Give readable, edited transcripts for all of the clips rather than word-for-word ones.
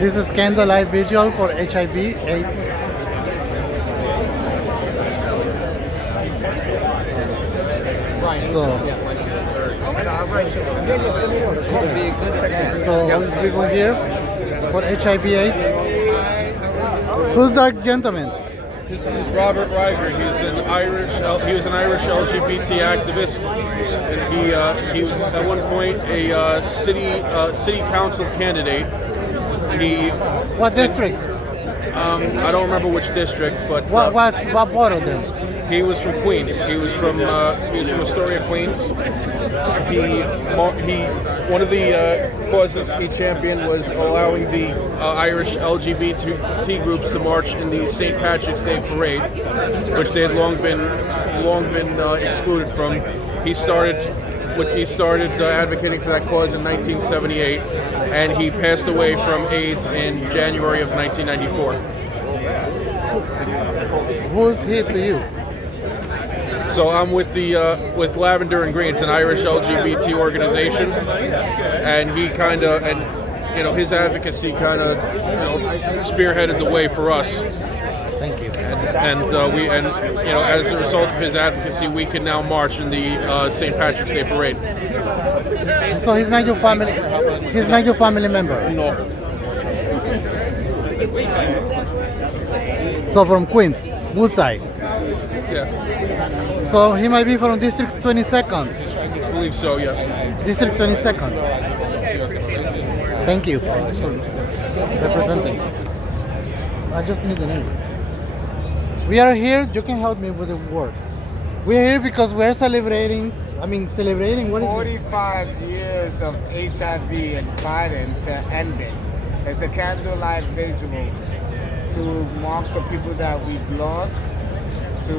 This is Candlelight Vigil for HIV/AIDS. So all these people here for HIV/AIDS. Who's that gentleman? This is Robert Ryger. He was an Irish LGBT activist, and he was at one point a city council candidate. What district? I don't remember which district, but What part of them? he was from Queens. He was from Astoria, Queens. One of the causes he championed was allowing the Irish LGBT groups to march in the St. Patrick's Day parade, which they had long been excluded from. He started advocating for that cause in 1978, and he passed away from AIDS in January of 1994. Who's he to you? So I'm with with Lavender and Green. It's an Irish LGBT organization, and his advocacy spearheaded the way for us. Thank you. And as a result of his advocacy, we can now march in the St. Patrick's Day parade. So he's not your family. He's not your family member. No. So from Queens, Woodside. Yeah. So he might be from District 22nd. I believe so. Yes. District 22nd. Thank you for representing. I just need the name. We are here. You can help me with the word. We are here because we're celebrating. What is it? 45 years of HIV and fighting to end it. It's a candlelight vigil to mark the people that we've lost, to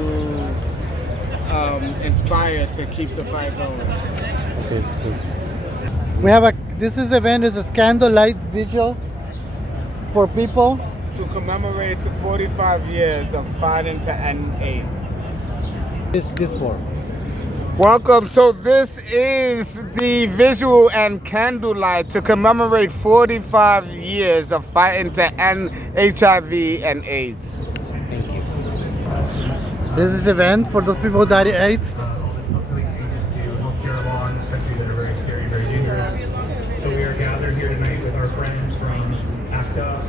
inspire to keep the fight going. Okay, please. We have this event is a Candlelight Vigil for people. To commemorate the 45 years of fighting to end AIDS. This for. Welcome. So this is the visual and candlelight to commemorate 45 years of fighting to end HIV and AIDS. Thank you. This is event for those people who died of AIDS. So we are gathered here tonight with our friends from ACTA,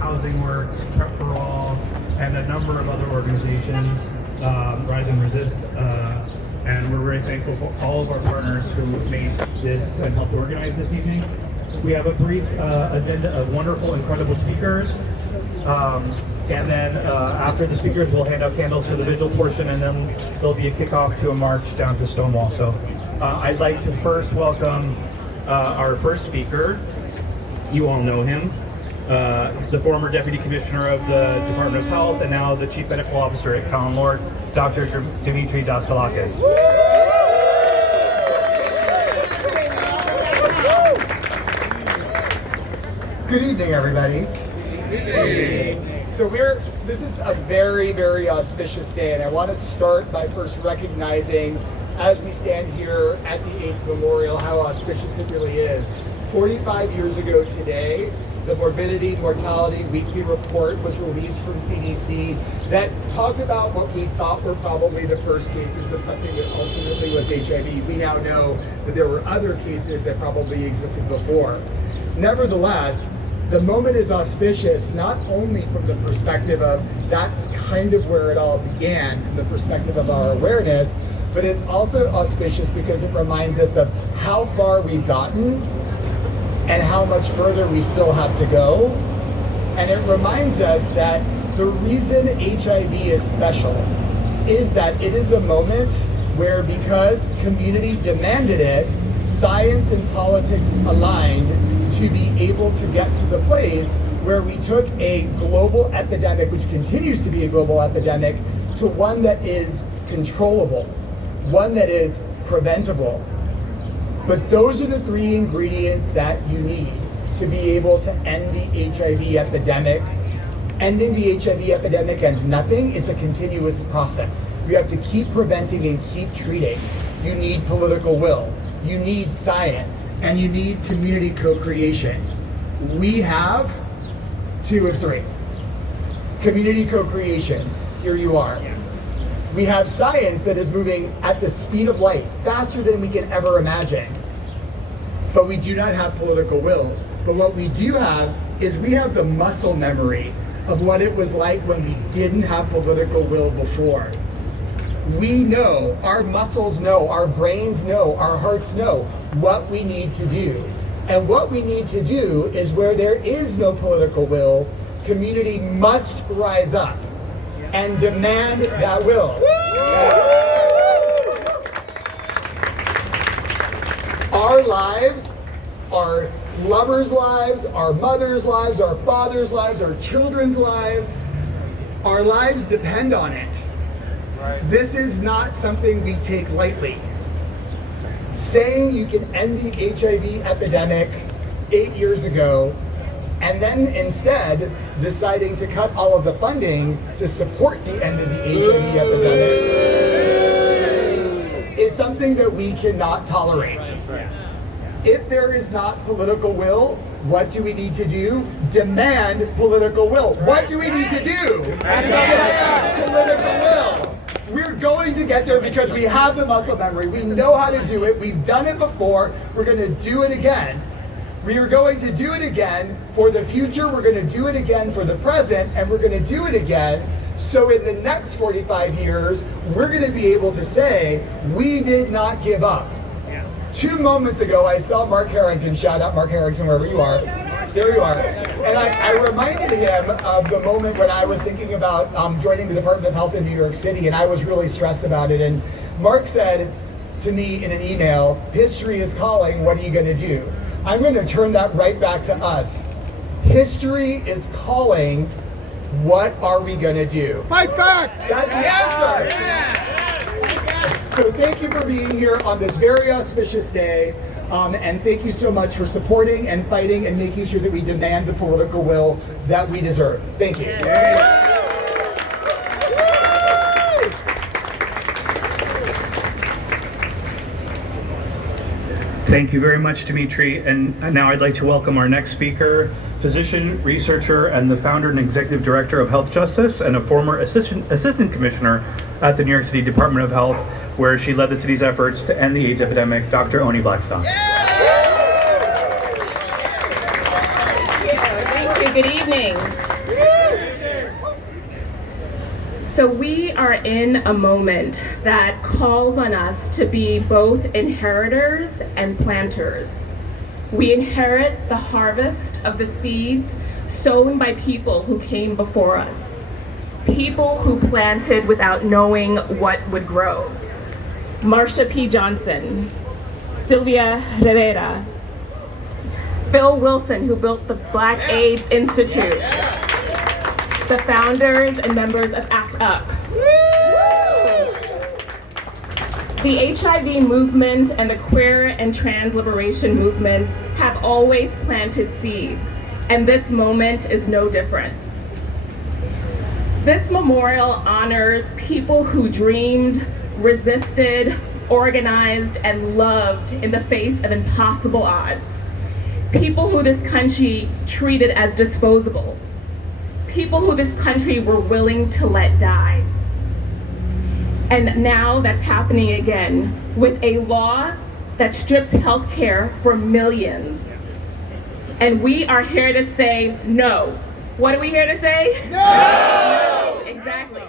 Housing Works, Prep for All, and a number of other organizations, Rise and Resist, and we're very thankful for all of our partners who made this and helped organize this evening. We have a brief agenda of wonderful, incredible speakers, and then after the speakers, we'll hand out candles for the visual portion, and then there'll be a kickoff to a march down to Stonewall. So I'd like to first welcome our first speaker. You all know him. The former Deputy Commissioner of the Department of Health and now the Chief Medical Officer at Callan Lord, Dr. Dimitri Daskalakis. Good evening, everybody. So this is a very, very auspicious day, and I want to start by first recognizing, as we stand here at the AIDS Memorial, how auspicious it really is. 45 years ago today, the Morbidity Mortality Weekly Report was released from CDC that talked about what we thought were probably the first cases of something that ultimately was HIV. We now know that there were other cases that probably existed before. Nevertheless, the moment is auspicious not only from the perspective of that's kind of where it all began, from the perspective of our awareness, but it's also auspicious because it reminds us of how far we've gotten and how much further we still have to go. And it reminds us that the reason HIV is special is that it is a moment where, because community demanded it, science and politics aligned to be able to get to the place where we took a global epidemic, which continues to be a global epidemic, to one that is controllable, one that is preventable. But those are the three ingredients that you need to be able to end the HIV epidemic. Ending the HIV epidemic ends nothing. It's a continuous process. You have to keep preventing and keep treating. You need political will. You need science. And you need community co-creation. We have 2 of 3. Community co-creation, here you are. We have science that is moving at the speed of light, faster than we can ever imagine. But we do not have political will. But what we do have is we have the muscle memory of what it was like when we didn't have political will before. We know, our muscles know, our brains know, our hearts know what we need to do. And what we need to do is where there is no political will, community must rise up and demand that will. Our lives, our lovers' lives, our mothers' lives, our fathers' lives, our children's lives, our lives depend on it. This is not something we take lightly. Saying you can end the HIV epidemic 8 years ago, and then instead deciding to cut all of the funding to support the end of the HIV epidemic is something that we cannot tolerate. If there is not political will, what do we need to do? Demand political will. What do we need to do? Demand political will. We're going to get there because we have the muscle memory. We know how to do it. We've done it before. We're going to do it again. We are going to do it again for the future. We're going to do it again for the present, and we're going to do it again. So in the next 45 years, we're going to be able to say, we did not give up. 2 moments ago, I saw Mark Harrington. Shout out Mark Harrington, wherever you are. There you are. And I reminded him of the moment when I was thinking about joining the Department of Health in New York City, and I was really stressed about it. And Mark said to me in an email, history is calling, what are you going to do? I'm going to turn that right back to us. History is calling, what are we going to do? Fight back! That's the answer! So thank you for being here on this very auspicious day, and thank you so much for supporting and fighting and making sure that we demand the political will that we deserve. Thank you. Thank you very much, Dimitri. And now I'd like to welcome our next speaker, physician, researcher, and the founder and executive director of Health Justice, and a former assistant commissioner at the New York City Department of Health, where she led the city's efforts to end the AIDS epidemic, Dr. Oni Blackstock. Thank you. Good evening. So we are in a moment that calls on us to be both inheritors and planters. We inherit the harvest of the seeds sown by people who came before us, people who planted without knowing what would grow. Marsha P. Johnson, Sylvia Rivera, Phil Wilson, who built the Black AIDS Institute, the founders and members of ACT UP. The HIV movement and the queer and trans liberation movements have always planted seeds, and this moment is no different. This memorial honors people who dreamed, resisted, organized, and loved in the face of impossible odds. People who this country treated as disposable. People who this country were willing to let die. And now that's happening again with a law that strips health care for millions. And we are here to say no. What are we here to say? No! Exactly.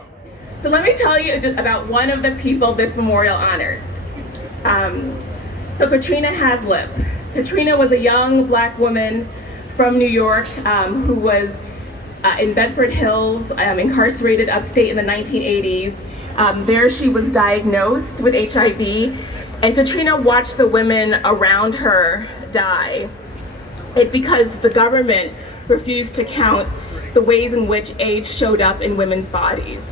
So let me tell you just about one of the people this memorial honors. So Katrina Haslip. Katrina was a young Black woman from New York who was in Bedford Hills, incarcerated upstate in the 1980s. There she was diagnosed with HIV, and Katrina watched the women around her die. Because the government refused to count the ways in which AIDS showed up in women's bodies.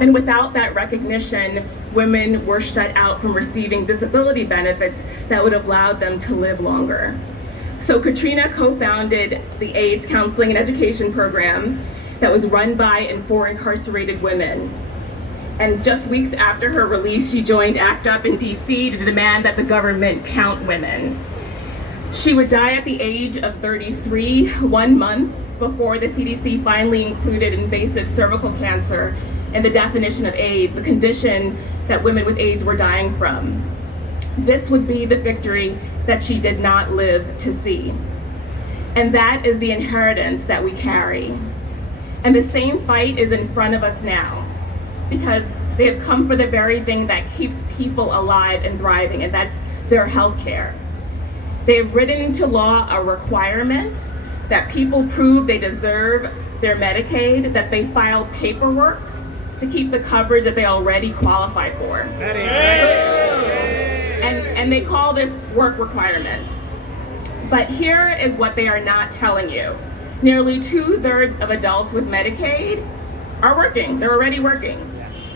And without that recognition, women were shut out from receiving disability benefits that would have allowed them to live longer. So Katrina co-founded the AIDS Counseling and Education Program that was run by and for incarcerated women. And just weeks after her release, she joined ACT UP in DC to demand that the government count women. She would die at the age of 33, 1 month before the CDC finally included invasive cervical cancer in the definition of AIDS, a condition that women with AIDS were dying from. This would be the victory that she did not live to see. And that is the inheritance that we carry. And the same fight is in front of us now, because they have come for the very thing that keeps people alive and thriving, and that's their health care. They have written into law a requirement that people prove they deserve their Medicaid, that they file paperwork to keep the coverage that they already qualify for. And they call this work requirements. But here is what they are not telling you. Nearly 2/3 of adults with Medicaid are working. They're already working.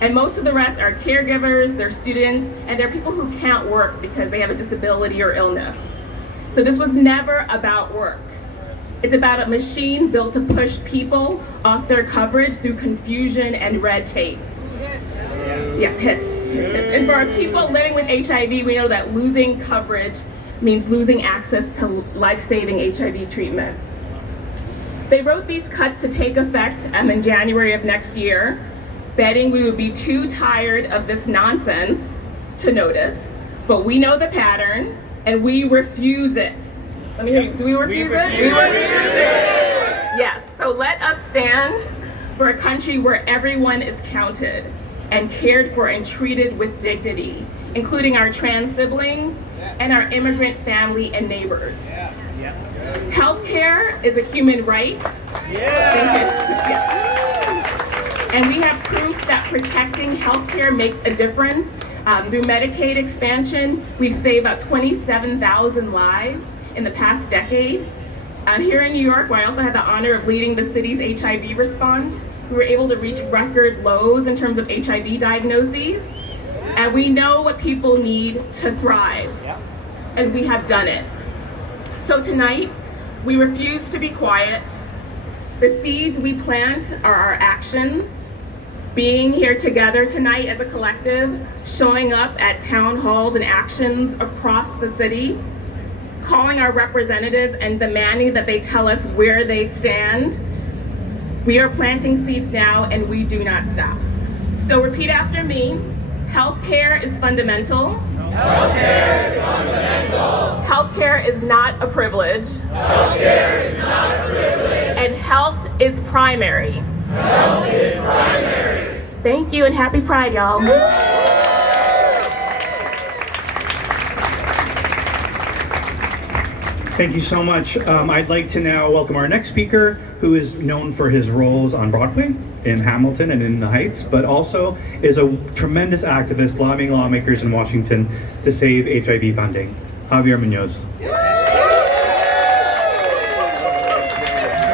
And most of the rest are caregivers, they're students, and they're people who can't work because they have a disability or illness. So this was never about work. It's about a machine built to push people off their coverage through confusion and red tape. Yes, hiss. And for people living with HIV, we know that losing coverage means losing access to life-saving HIV treatment. They wrote these cuts to take effect in January of next year, betting we would be too tired of this nonsense to notice, but we know the pattern and we refuse it. Let me hear you. Do we refuse it? We refuse it! Yes, so let us stand for a country where everyone is counted and cared for and treated with dignity, including our trans siblings and our immigrant family and neighbors. Healthcare is a human right. And we have proof that protecting healthcare makes a difference. Through Medicaid expansion, we've saved about 27,000 lives in the past decade. Here in New York, where I also had the honor of leading the city's HIV response, we were able to reach record lows in terms of HIV diagnoses. And we know what people need to thrive. And we have done it. So tonight, we refuse to be quiet. The seeds we plant are our actions. Being here together tonight as a collective, showing up at town halls and actions across the city, calling our representatives and demanding that they tell us where they stand. We are planting seeds now and we do not stop. So repeat after me. Healthcare is fundamental. Healthcare is fundamental. Healthcare is not a privilege. Healthcare is not a privilege. And health is primary. Health is primary. Thank you and happy Pride, y'all. Thank you so much. I'd like to now welcome our next speaker, who is known for his roles on Broadway, in Hamilton and in the Heights, but also is a tremendous activist lobbying lawmakers in Washington to save HIV funding. Javier Munoz.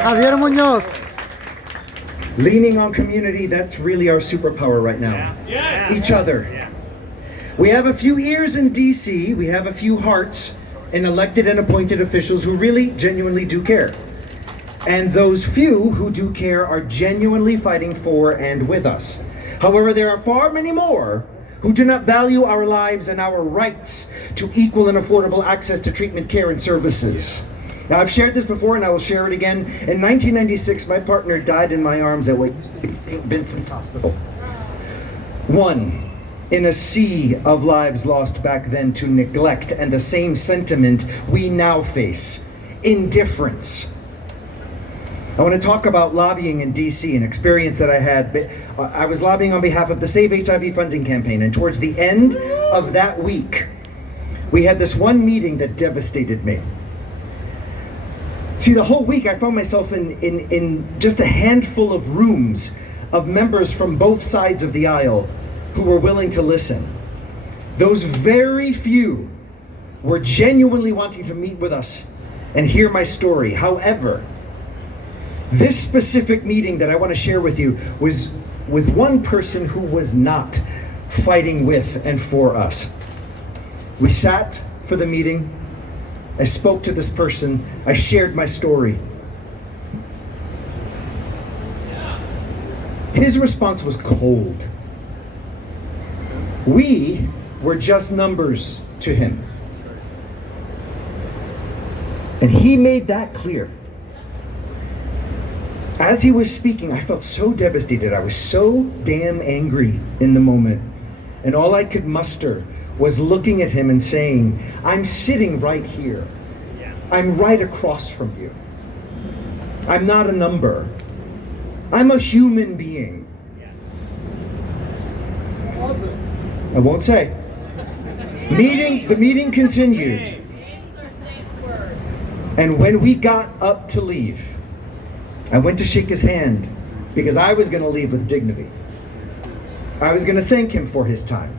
Javier Munoz. Leaning on community, that's really our superpower right now. Each other. We have a few ears in DC, we have a few hearts in elected and appointed officials who really genuinely do care. And those few who do care are genuinely fighting for and with us. However, there are far many more who do not value our lives and our rights to equal and affordable access to treatment, care, and services. Now, I've shared this before and I will share it again. In 1996, my partner died in my arms at what used to be St. Vincent's Hospital. One in a sea of lives lost back then to neglect and the same sentiment we now face, indifference. I want to talk about lobbying in DC, an experience that I had. I was lobbying on behalf of the Save HIV funding campaign, and towards the end of that week, we had this one meeting that devastated me. See, the whole week I found myself in just a handful of rooms of members from both sides of the aisle who were willing to listen. Those very few were genuinely wanting to meet with us and hear my story. However, this specific meeting that I want to share with you was with one person who was not fighting with and for us. We sat for the meeting, I spoke to this person, I shared my story. His response was cold. We were just numbers to him. And he made that clear. As he was speaking, I felt so devastated. I was so damn angry in the moment. And all I could muster was looking at him and saying, I'm sitting right here. I'm right across from you. I'm not a number. I'm a human being. I won't say. The meeting continued. And when we got up to leave, I went to shake his hand because I was going to leave with dignity. I was going to thank him for his time.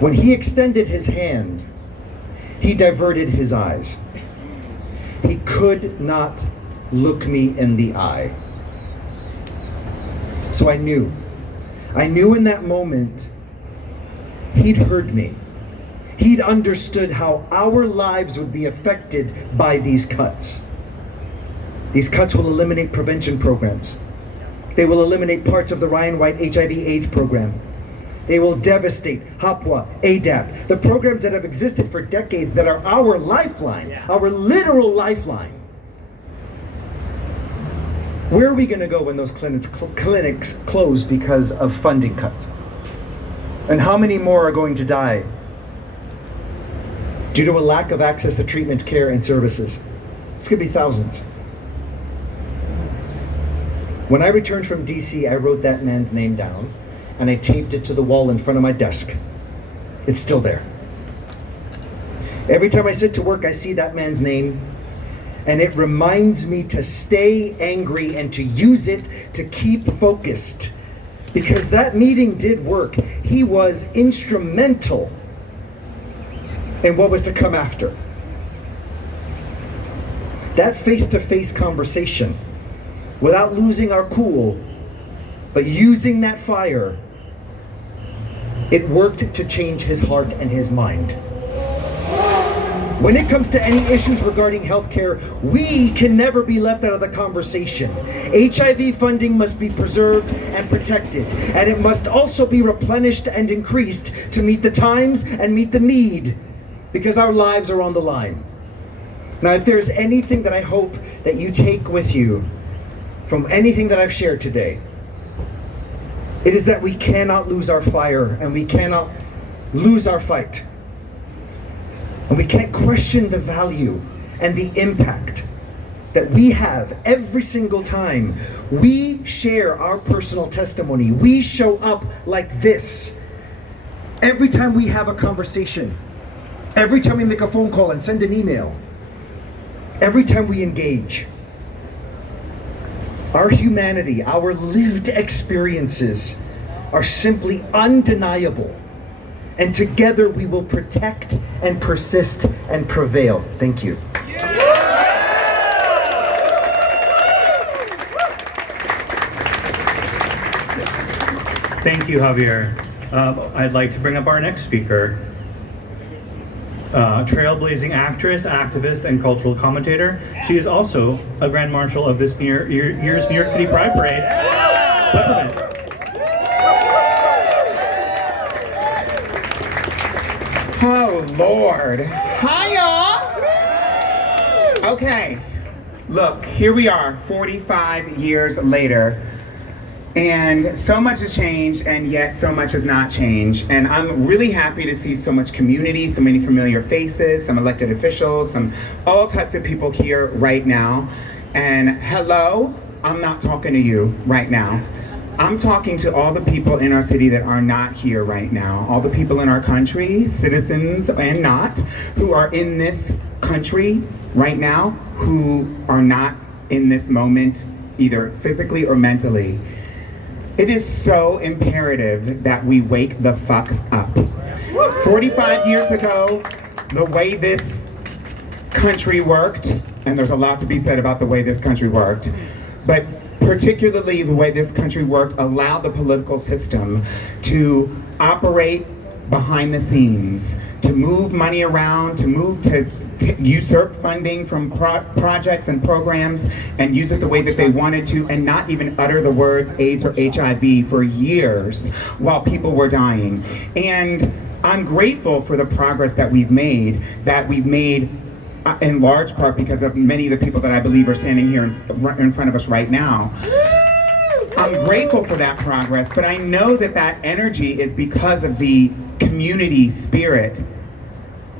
When he extended his hand, he diverted his eyes. He could not look me in the eye. So I knew in that moment, he'd heard me. He'd understood how our lives would be affected by these cuts. These cuts will eliminate prevention programs. They will eliminate parts of the Ryan White HIV/AIDS program. They will devastate HAPWA, ADAP, the programs that have existed for decades that are our lifeline, our literal lifeline. Where are we going to go when those clinics close because of funding cuts? And how many more are going to die due to a lack of access to treatment, care, and services? It's going to be thousands. When I returned from DC, I wrote that man's name down and I taped it to the wall in front of my desk. It's still there. Every time I sit to work, I see that man's name, and it reminds me to stay angry and to use it to keep focused. Because that meeting did work. He was instrumental in what was to come after. That face-to-face conversation, without losing our cool, but using that fire, it worked to change his heart and his mind. When it comes to any issues regarding healthcare, we can never be left out of the conversation. HIV funding must be preserved and protected, and it must also be replenished and increased to meet the times and meet the need, because our lives are on the line. Now, if there's anything that I hope that you take with you from anything that I've shared today, it is that we cannot lose our fire and we cannot lose our fight. And we can't question the value and the impact that we have every single time we share our personal testimony. We show up like this. Every time we have a conversation, every time we make a phone call and send an email, every time we engage. Our humanity, our lived experiences are simply undeniable. And together we will protect and persist and prevail. Thank you. Thank you, Javier. I'd like to bring up our next speaker. Trailblazing actress, activist, and cultural commentator. She is also a Grand Marshal of this year's New York City Pride Parade. Peppermint. Oh, Lord. Hi, y'all. Okay. Look, here we are, 45 years later. And so much has changed, and yet so much has not changed. And I'm really happy to see so much community, so many familiar faces, some elected officials, some all types of people here right now. And hello, I'm not talking to you right now. I'm talking to all the people in our city that are not here right now. All the people in our country, citizens and not, who are in this country right now, who are not in this moment, either physically or mentally. It is so imperative that we wake the fuck up. 45 years ago, the way this country worked, and there's a lot to be said about the way this country worked, but particularly the way this country worked allowed the political system to operate behind the scenes, to move money around, to usurp funding from projects and programs and use it the way that they wanted to, and not even utter the words AIDS or HIV for years while people were dying. And I'm grateful for the progress that we've made in large part because of many of the people that I believe are standing here in front of us right now. I'm grateful for that progress, but I know that that energy is because of the community spirit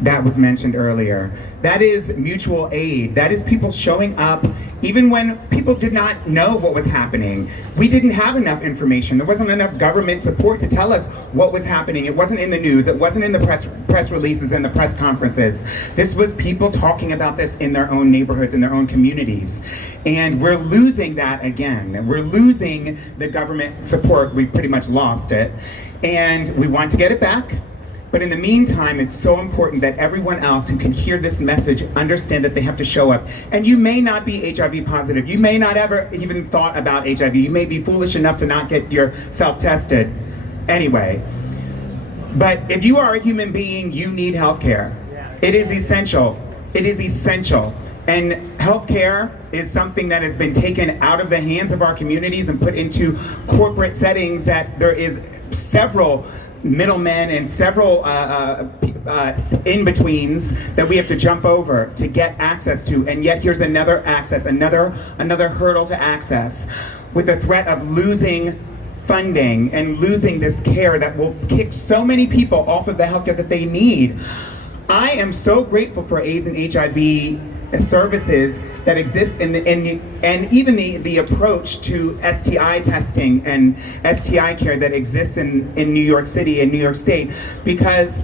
that was mentioned earlier. That is mutual aid. That is people showing up even when people did not know what was happening. We didn't have enough information. There wasn't enough government support to tell us what was happening. It wasn't in the news. It wasn't in the press releases and the press conferences. This was people talking about this in their own neighborhoods, in their own communities. And we're losing that again. We're losing the government support. We pretty much lost it. And we want to get it back. But in the meantime, it's so important that everyone else who can hear this message understand that they have to show up. And you may not be HIV positive. You may not ever even thought about HIV. You may be foolish enough to not get yourself tested anyway. But if you are a human being, you need healthcare. It is essential. It is essential. And healthcare is something that has been taken out of the hands of our communities and put into corporate settings that there is several middlemen and several in-betweens that we have to jump over to get access to, and yet here's another hurdle to access, with the threat of losing funding and losing this care that will kick so many people off of the healthcare that they need. I am so grateful for AIDS and HIV services that exist and even the approach to STI testing and STI care that exists in New York City and New York State, because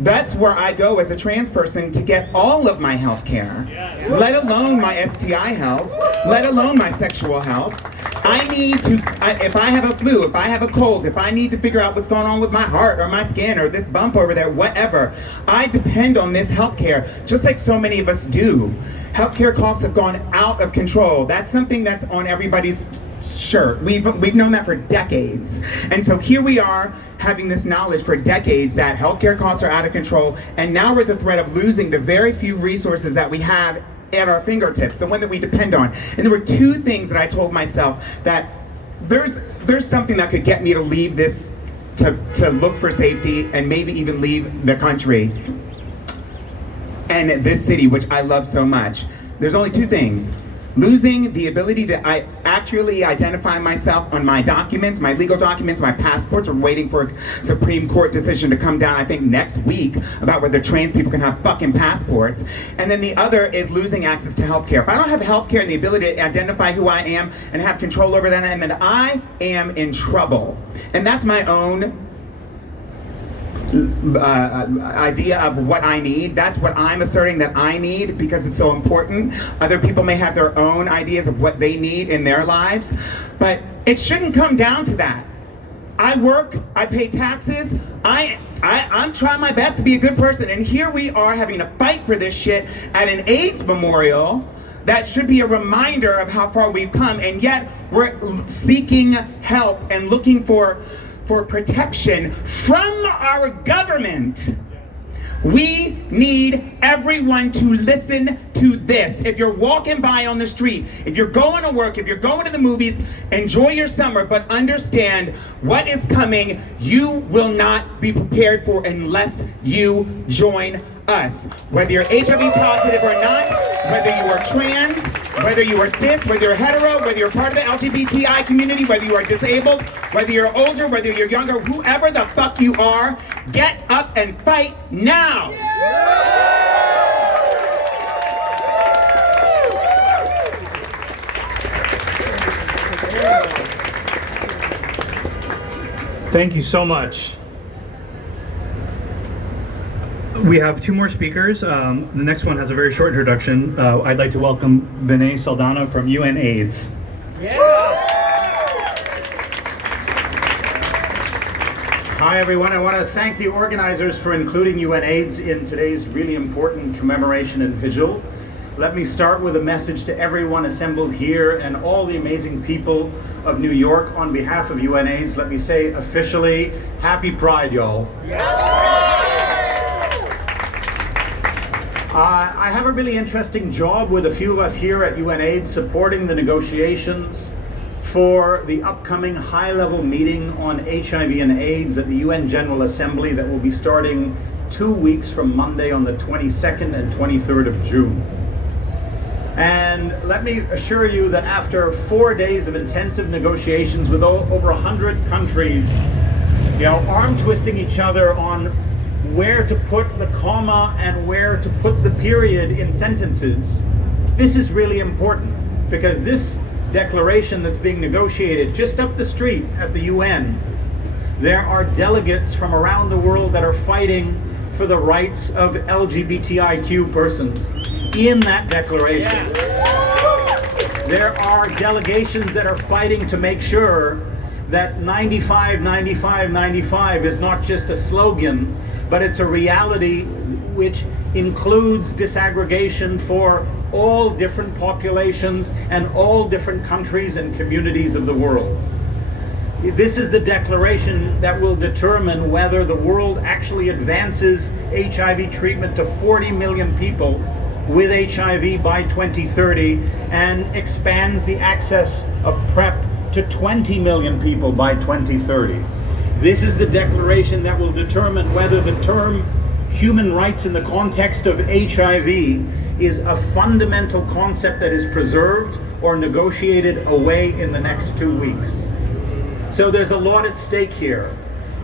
that's where I go as a trans person to get all of my health care, let alone my STI health, let alone my sexual health. I need to, if I have a flu, if I have a cold, if I need to figure out what's going on with my heart or my skin or this bump over there, whatever, I depend on this healthcare, just like so many of us do. Healthcare costs have gone out of control. That's something that's on everybody's shirt. We've known that for decades. And so here we are having this knowledge for decades that healthcare costs are out of control, and now we're at the threat of losing the very few resources that we have at our fingertips, the one that we depend on. And there were two things that I told myself, that there's something that could get me to leave this, to look for safety and maybe even leave the country and this city, which I love so much. There's only two things: losing the ability to accurately identify myself on my documents, my legal documents, my passports. We're waiting for a Supreme Court decision to come down, I think next week, about whether trans people can have fucking passports. And then the other is losing access to healthcare. If I don't have healthcare and the ability to identify who I am and have control over that, then I am in trouble. And that's my own idea of what I need. That's what I'm asserting that I need because it's so important. Other people may have their own ideas of what they need in their lives, but it shouldn't come down to that. I work, I pay taxes, I'm trying my best to be a good person, and here we are having to fight for this shit at an AIDS memorial that should be a reminder of how far we've come, and yet we're seeking help and looking for protection from our government. We need everyone to listen to this. If you're walking by on the street, if you're going to work, if you're going to the movies, enjoy your summer, but understand what is coming. You will not be prepared for unless you join us. Whether you're HIV positive or not, whether you are trans, whether you are cis, whether you're hetero, whether you're part of the LGBTI community, whether you are disabled, whether you're older, whether you're younger, whoever the fuck you are, get up and fight now. Thank you so much. We have two more speakers. The next one has a very short introduction. I'd like to welcome Vinay Saldana from UN AIDS. Hi everyone, I want to thank the organizers for including UN AIDS in today's really important commemoration and vigil. Let me start with a message to everyone assembled here and all the amazing people of New York. On behalf of UN AIDS, let me say officially, Happy Pride, y'all. I have a really interesting job with a few of us here at UN AIDS supporting the negotiations for the upcoming high-level meeting on HIV and AIDS at the UN General Assembly that will be starting 2 weeks from Monday on the 22nd and 23rd of June. And let me assure you that after 4 days of intensive negotiations with over 100 countries, arm twisting each other on where to put the comma and where to put the period in sentences, this is really important, because this declaration that's being negotiated just up the street at the UN, there are delegates from around the world that are fighting for the rights of LGBTIQ persons in that declaration. There are delegations that are fighting to make sure that 95, 95, 95 is not just a slogan, but it's a reality which includes disaggregation for all different populations and all different countries and communities of the world. This is the declaration that will determine whether the world actually advances HIV treatment to 40 million people with HIV by 2030 and expands the access of PrEP to 20 million people by 2030. This is the declaration that will determine whether the term human rights in the context of HIV is a fundamental concept that is preserved or negotiated away in the next 2 weeks. So there's a lot at stake here.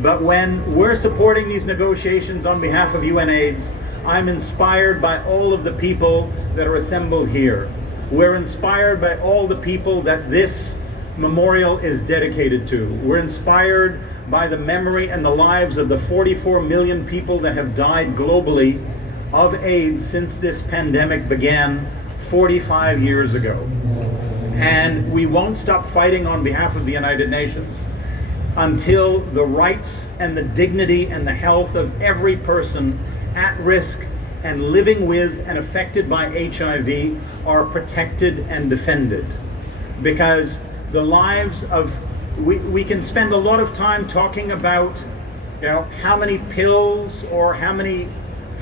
But when we're supporting these negotiations on behalf of UNAIDS, I'm inspired by all of the people that are assembled here. We're inspired by all the people that this memorial is dedicated to. We're inspired by the memory and the lives of the 44 million people that have died globally of AIDS since this pandemic began 45 years ago. And we won't stop fighting on behalf of the United Nations until the rights and the dignity and the health of every person at risk and living with and affected by HIV are protected and defended. Because the lives of, we can spend a lot of time talking about how many pills or how many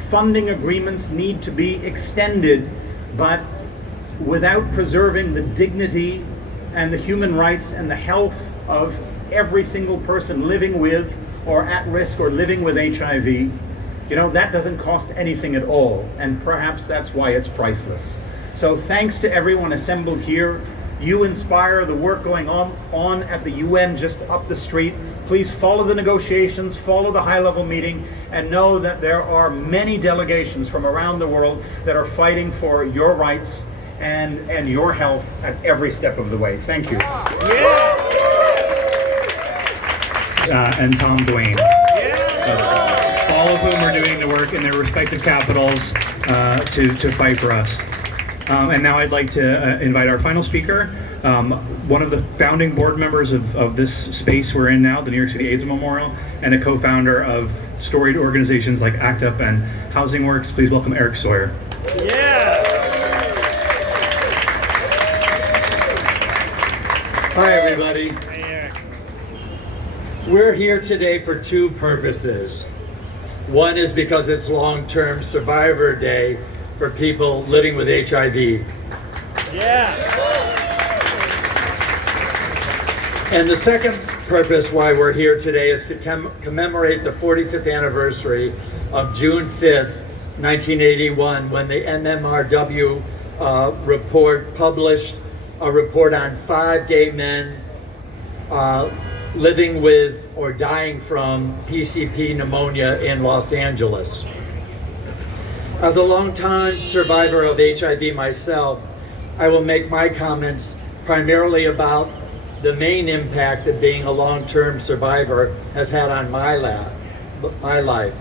funding agreements need to be extended, but without preserving the dignity and the human rights and the health of every single person living with or at risk or living with HIV, that doesn't cost anything at all, and perhaps that's why it's priceless. So thanks to everyone assembled here. You inspire the work going on at the UN just up the street. Please follow the negotiations, follow the high-level meeting, and know that there are many delegations from around the world that are fighting for your rights and your health at every step of the way. Thank you. And Tom Dwayne. All of whom are doing the work in their respective capitals to fight for us. And now I'd like to invite our final speaker, one of the founding board members of this space we're in now, the New York City AIDS Memorial, and a co-founder of storied organizations like ACT UP and Housing Works. Please welcome Eric Sawyer. Hi, everybody. We're here today for two purposes. One is because it's Long-Term Survivor Day for people living with HIV. And the second purpose why we're here today is to commemorate the 45th anniversary of June 5th, 1981, when the MMRW report published a report on 5 gay men living with or dying from PCP pneumonia in Los Angeles. As a long-time survivor of HIV myself, I will make my comments primarily about the main impact that being a long-term survivor has had on my life.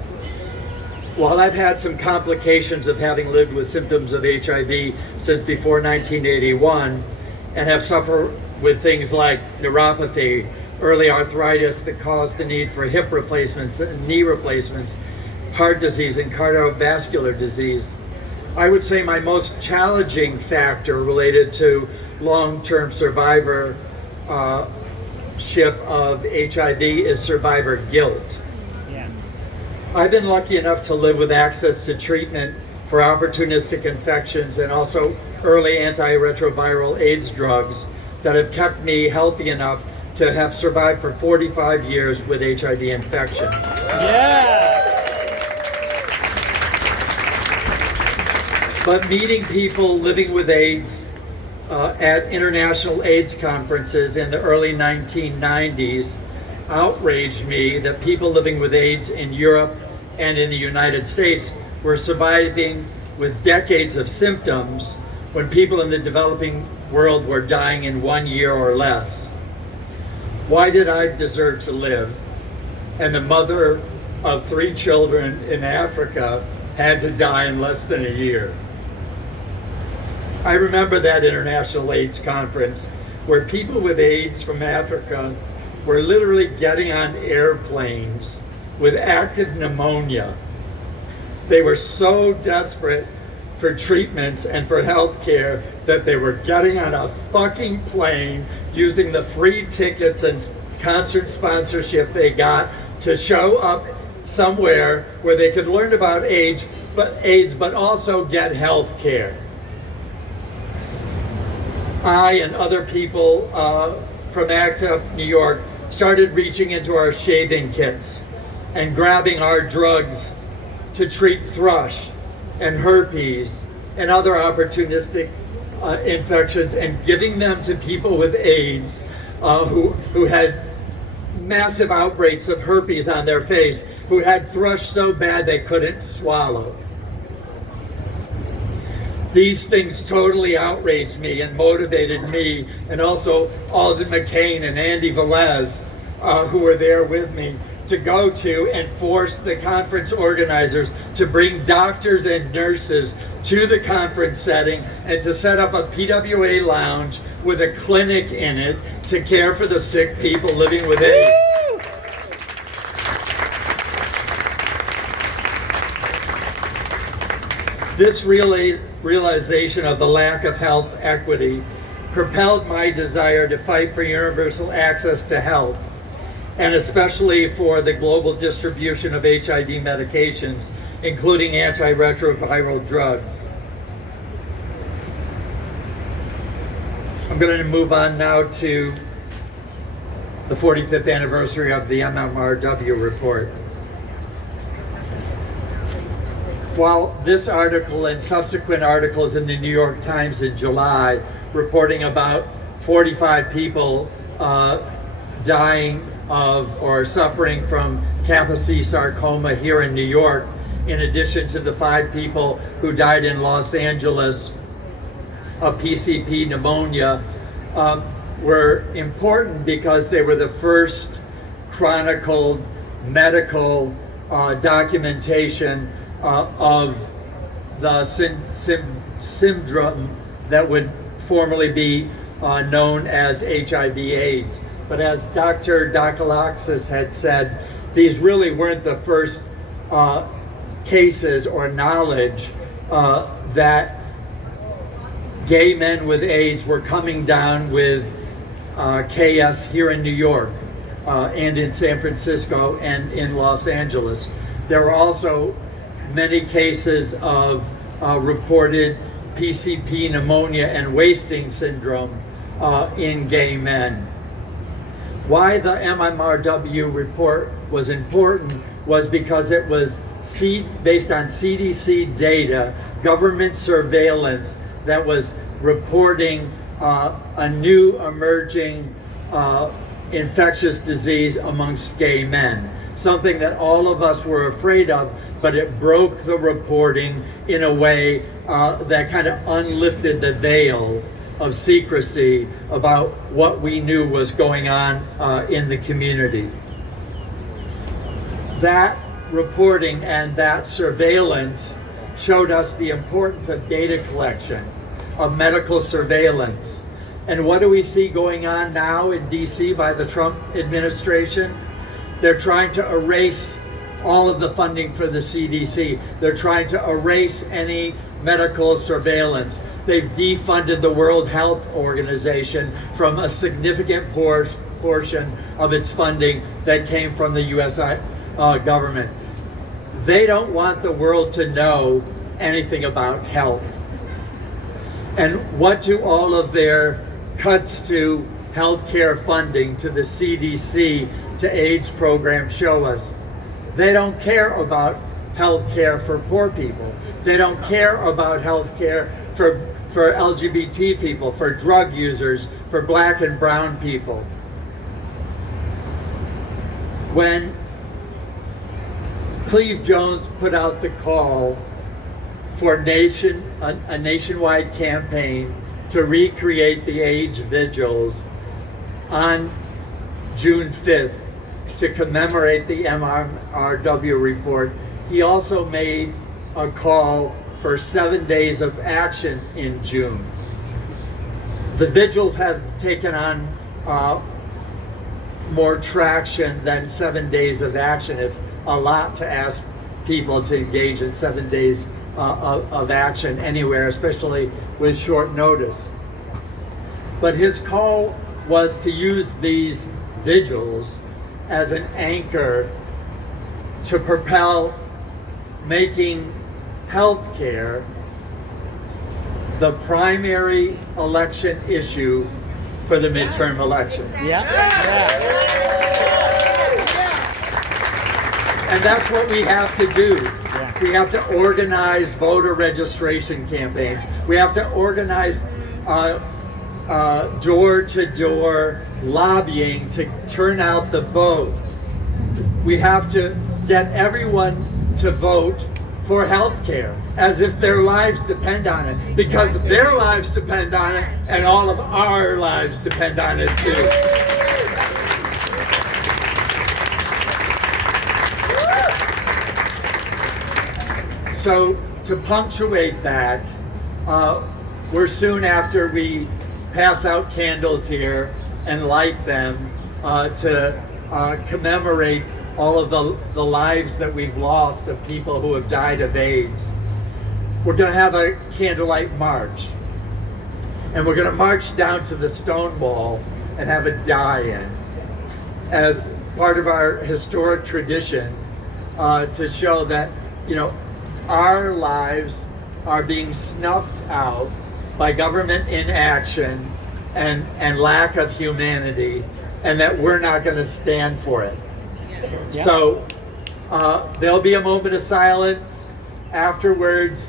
While I've had some complications of having lived with symptoms of HIV since before 1981, and have suffered with things like neuropathy, early arthritis that caused the need for hip replacements and knee replacements, heart disease and cardiovascular disease, I would say my most challenging factor related to long-term survivorship of HIV is survivor guilt. I've been lucky enough to live with access to treatment for opportunistic infections and also early antiretroviral AIDS drugs that have kept me healthy enough to have survived for 45 years with HIV infection. But meeting people living with AIDS at international AIDS conferences in the early 1990s outraged me that people living with AIDS in Europe and in the United States were surviving with decades of symptoms when people in the developing world were dying in 1 year or less. Why did I deserve to live? And the mother of 3 children in Africa had to die in less than a year. I remember that international AIDS conference where people with AIDS from Africa were literally getting on airplanes with active pneumonia. They were so desperate for treatments and for health care that they were getting on a fucking plane using the free tickets and concert sponsorship they got to show up somewhere where they could learn about AIDS, but also get health care. I and other people from ACT UP New York started reaching into our shaving kits and grabbing our drugs to treat thrush and herpes and other opportunistic infections and giving them to people with AIDS who had massive outbreaks of herpes on their face, who had thrush so bad they couldn't swallow. These things totally outraged me and motivated me, and also Alden McCain and Andy Velez, who were there with me, to go to and force the conference organizers to bring doctors and nurses to the conference setting and to set up a PWA lounge with a clinic in it to care for the sick people living with AIDS. This realization of the lack of health equity propelled my desire to fight for universal access to health, and especially for the global distribution of HIV medications, including antiretroviral drugs. I'm going to move on now to the 45th anniversary of the MMRW report. While this article and subsequent articles in the New York Times in July reporting about 45 people dying of or suffering from Kaposi sarcoma here in New York, in addition to the 5 people who died in Los Angeles of PCP pneumonia, were important because they were the first chronicled medical documentation of the syndrome that would formerly be known as HIV/AIDS. But as Dr. Dakalaxis had said, these really weren't the first cases or knowledge that gay men with AIDS were coming down with KS here in New York and in San Francisco and in Los Angeles. There were also many cases of reported PCP pneumonia and wasting syndrome in gay men. Why the MMRW report was important was because it was based on CDC data, government surveillance that was reporting a new emerging infectious disease amongst gay men. Something that all of us were afraid of, but it broke the reporting in a way that kind of unlifted the veil of secrecy about what we knew was going on in the community. That reporting and that surveillance showed us the importance of data collection, of medical surveillance. And what do we see going on now in DC by the Trump administration? They're trying to erase all of the funding for the CDC. They're trying to erase any medical surveillance. They've defunded the World Health Organization from a significant portion of its funding that came from the US government. They don't want the world to know anything about health. And what do all of their cuts to healthcare funding, to the CDC, to AIDS programs show us. They don't care about healthcare for poor people. They don't care about healthcare for LGBT people, for drug users, for black and brown people. When Cleve Jones put out the call for a nationwide campaign to recreate the AIDS vigils on June 5th to commemorate the MRW report, he also made a call for 7 days of action in June. The vigils have taken on more traction than 7 days of action. It's a lot to ask people to engage in 7 days of action anywhere, especially with short notice. But his call was to use these vigils as an anchor to propel making healthcare the primary election issue for the midterm election. And that's what we have to do. We have to organize voter registration campaigns. We have to organize door-to-door lobbying to turn out the vote. We have to get everyone to vote for health care as if their lives depend on it, because their lives depend on it and all of our lives depend on it too. So to punctuate that, we're soon after we pass out candles here and light them to commemorate all of the lives that we've lost of people who have died of AIDS. We're going to have a candlelight march, and we're going to march down to the stone wall and have a die-in as part of our historic tradition to show that, you know, our lives are being snuffed out by government inaction and lack of humanity, and that we're not going to stand for it. Yeah. So there'll be a moment of silence. Afterwards,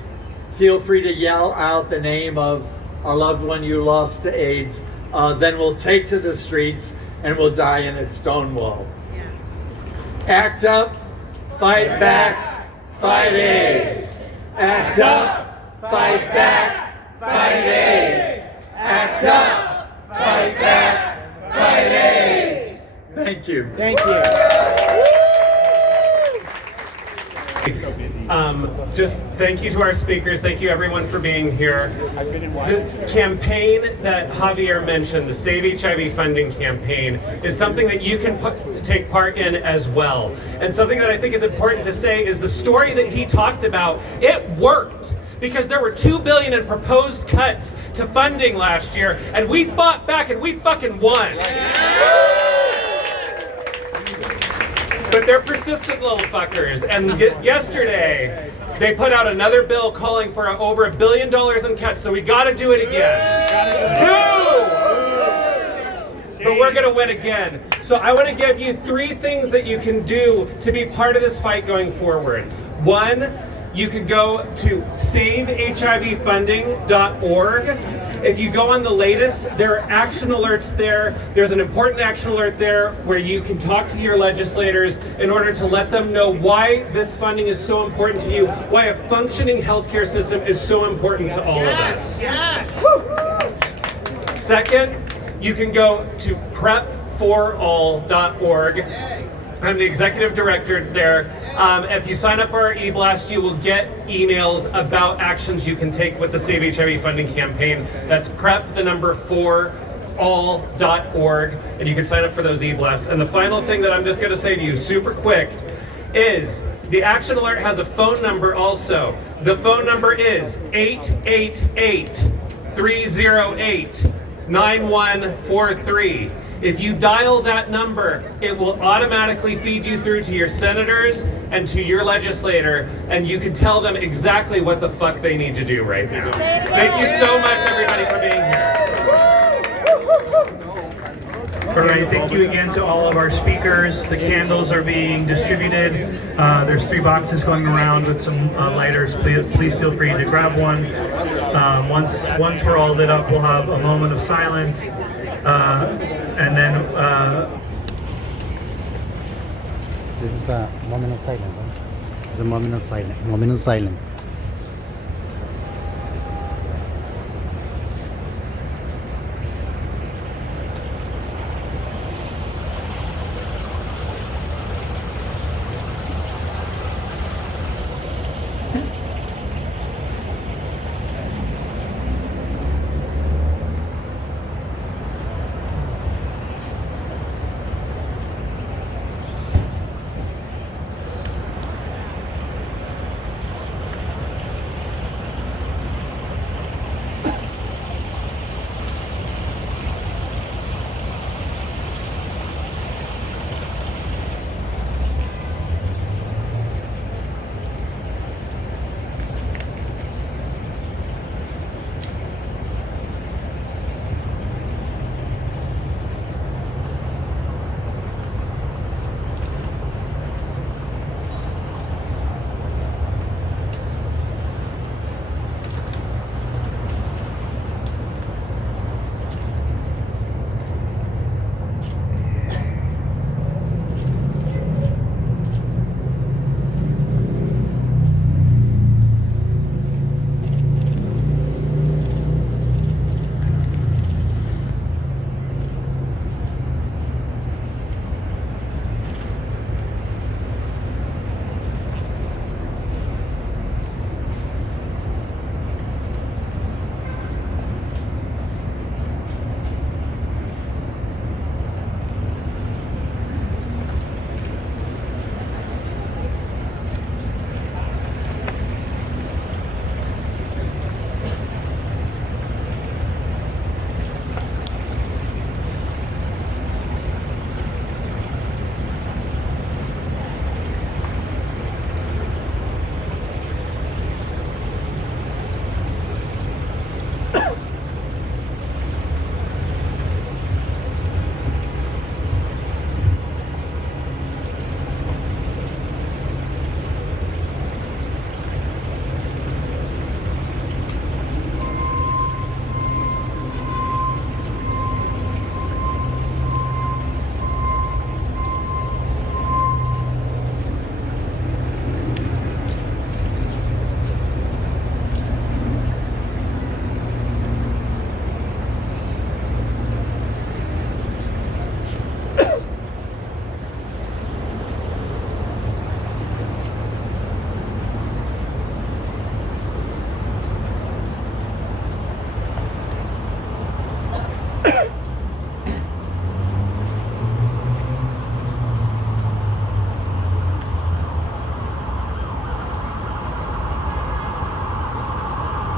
feel free to yell out the name of a loved one you lost to AIDS. Then we'll take to the streets and we'll die in at Stonewall. Yeah. Act up, fight back, fight AIDS. Act up, fight back, fight AIDS. Act up, fight back, fight AIDS. Thank you. Thank you. Just thank you to our speakers. Thank you everyone for being here. The campaign that Javier mentioned, the Save HIV funding campaign, is something that you can take part in as well. And something that I think is important to say is the story that he talked about, it worked. Because there were $2 billion in proposed cuts to funding last year, and we fought back and we fucking won. But they're persistent little fuckers. And yesterday, they put out another bill calling for over $1 billion in cuts, so we gotta do it again. But we're gonna win again. So I wanna give you 3 things that you can do to be part of this fight going forward. 1, you could go to savehivfunding.org. If you go on the latest, there are action alerts there. There's an important action alert there where you can talk to your legislators in order to let them know why this funding is so important to you, why a functioning healthcare system is so important to all of us. Second, you can go to prepforall.org. I'm the executive director there. If you sign up for our e-blast, you will get emails about actions you can take with the Save HIV funding campaign. That's prep4all.org, and you can sign up for those e-blasts. And the final thing that I'm just going to say to you super quick is the action alert has a phone number also. The phone number is 888-308-9143. If you dial that number, it will automatically feed you through to your senators and to your legislator, and you can tell them exactly what the fuck they need to do right now. Thank you so much, everybody, for being here. All right, thank you again to all of our speakers. The candles are being distributed. There's 3 boxes going around with some lighters. Please feel free to grab one. Once we're all lit up, we'll have a moment of silence. And then... This is a moment of silence, right? It's a moment of silence.